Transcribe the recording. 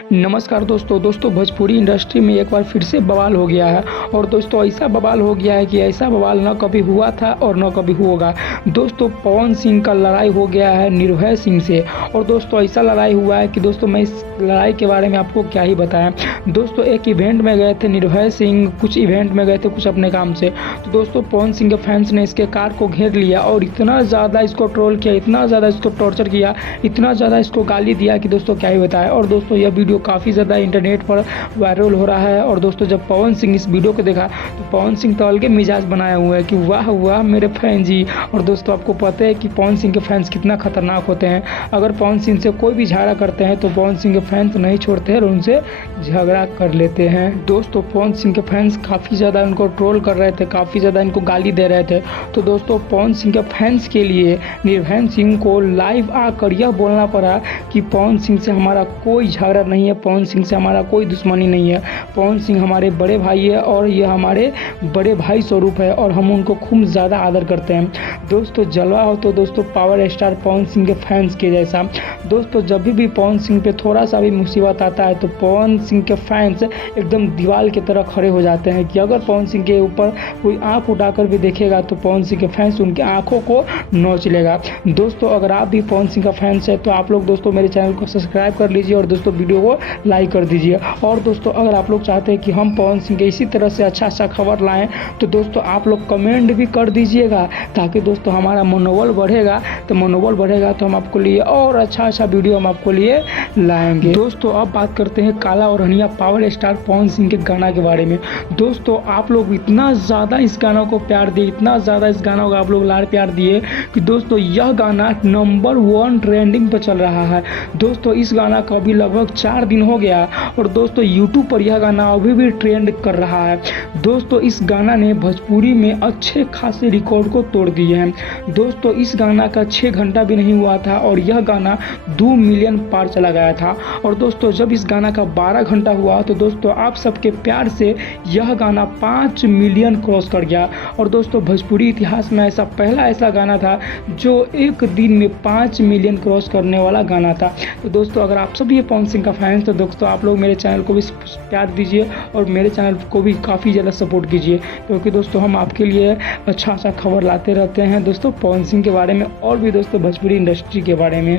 नमस्कार दोस्तों भोजपुरी इंडस्ट्री में एक बार फिर से बवाल हो गया है। और दोस्तों ऐसा बवाल हो गया है कि ऐसा बवाल न कभी हुआ था और न कभी होगा। दोस्तों पवन सिंह का लड़ाई हो गया है निर्भय सिंह से। और दोस्तों ऐसा लड़ाई हुआ है कि दोस्तों मैं इस लड़ाई के बारे में आपको क्या ही बताएं। दोस्तों एक इवेंट में गए थे निर्भय सिंह, कुछ इवेंट में गए थे कुछ अपने काम से। तो दोस्तों पवन सिंह के फैंस ने इसके कार को घेर लिया और इतना ज़्यादा इसको ट्रोल किया, इतना ज़्यादा इसको टॉर्चर किया, इतना ज़्यादा इसको गाली दिया कि दोस्तों क्या ही बताएं। और दोस्तों यह वीडियो काफ़ी ज़्यादा इंटरनेट पर वायरल हो रहा है। और दोस्तों जब पवन सिंह इस वीडियो को देखा तो पवन सिंह तो अलग मिजाज बनाए हुए हैं कि वाह वाह मेरे फैन जी। और दोस्तों आपको पता है कि पवन सिंह के फैंस कितना खतरनाक होते हैं। अगर पवन सिंह से कोई भी झगड़ा करते हैं तो पवन सिंह के फैंस नहीं छोड़ते हैं और उनसे झगड़ा कर लेते हैं। दोस्तों पवन सिंह के फैंस काफ़ी ज़्यादा इनको ट्रोल कर रहे थे, काफ़ी ज़्यादा इनको गाली दे रहे थे। तो दोस्तों पवन सिंह के फैंस के लिए निर्भय सिंह को लाइव आकर यह बोलना पड़ा कि पवन सिंह से हमारा कोई झगड़ा नहीं है, पवन सिंह से हमारा कोई दुश्मनी नहीं है। पवन सिंह हमारे बड़े भाई है और ये हमारे बड़े भाई स्वरूप है और हम उनको खूब ज़्यादा आदर करते हैं। दोस्तों जलवा हो तो दोस्तों पावर स्टार पवन सिंह के फैंस के जैसा। दोस्तों जब भी पवन सिंह पे थोड़ा सा भी मुसीबत आता है तो पवन सिंह के फैंस एकदम दीवार की तरह खड़े हो जाते हैं कि अगर पवन सिंह के ऊपर कोई आँख उठाकर भी देखेगा तो पवन सिंह के फैंस उनके आँखों को नोच लेगा। दोस्तों अगर आप भी पवन सिंह का फैंस है तो आप लोग दोस्तों मेरे चैनल को सब्सक्राइब कर लीजिए और दोस्तों वीडियो को लाइक कर दीजिए। और दोस्तों अगर आप लोग चाहते हैं कि हम पवन सिंह के इसी तरह से अच्छा खबर लाएं तो दोस्तों आप लोग कमेंट भी कर दीजिएगा ताकि दोस्तों हमारा मनोबल बढ़ेगा। तो मनोबल बढ़ेगा तो हम आपको लिए और अच्छा वीडियो हम आपको लिए लाएंगे। दोस्तों अब बात करते हैं काला और Haniyeh power star Pawan Singh के गाना के बारे में। दोस्तों आप लोग इतना ज़्यादा इस गाना को प्यार दिए, इतना ज़्यादा इस गाना को आप लोग लाड़ प्यार दिए कि दोस्तों यह गाना नंबर 1 ट्रेंडिंग पर चल रहा है। दोस्तों इस गाना का अभी लगभग 4 दिन हो गया और दोस्तों यूट्यूब पर यह गाना अभी भी ट्रेंड कर रहा है। दोस्तों इस गाना ने भोजपुरी में अच्छे खासे रिकॉर्ड को तोड़ दिए हैं। दोस्तों इस गाना का 6 घंटा भी नहीं हुआ था और यह गाना 2 मिलियन पार चला गया था। और दोस्तों जब इस गाना का 12 घंटा हुआ तो दोस्तों आप सबके प्यार से यह गाना 5 मिलियन क्रॉस कर गया। और दोस्तों भोजपुरी इतिहास में पहला ऐसा गाना था जो एक दिन में 5 मिलियन क्रॉस करने वाला गाना था। तो दोस्तों अगर आप सभी पवन सिंह का फैंस तो दोस्तों आप लोग मेरे चैनल को भी प्यार दीजिए और मेरे चैनल को भी काफ़ी ज़्यादा सपोर्ट कीजिए क्योंकि दोस्तों हम आपके लिए अच्छा खबर लाते रहते हैं दोस्तों पवन सिंह के बारे में और भी दोस्तों भोजपुरी इंडस्ट्री के बारे में।